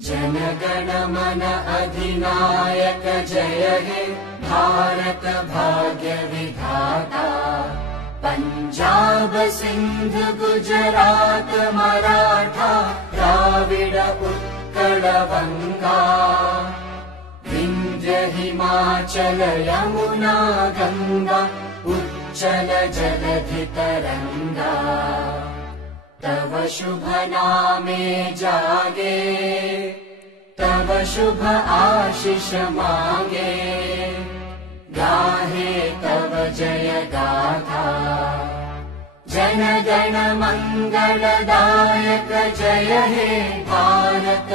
जनगण मन अधिनायक जय हे भारत भाग्य विधाता। पंजाब सिंध गुजरात मराठा द्राविड उत्कल गंगा। विंध्य हिमाचल यमुना गंगा उच्चल जलधि तरंगा। तव शुभ नामे जागे तव शुभ आशीष मांगे। गाहे तव जय गाथा जन गण मंगलदायक जय हे भारत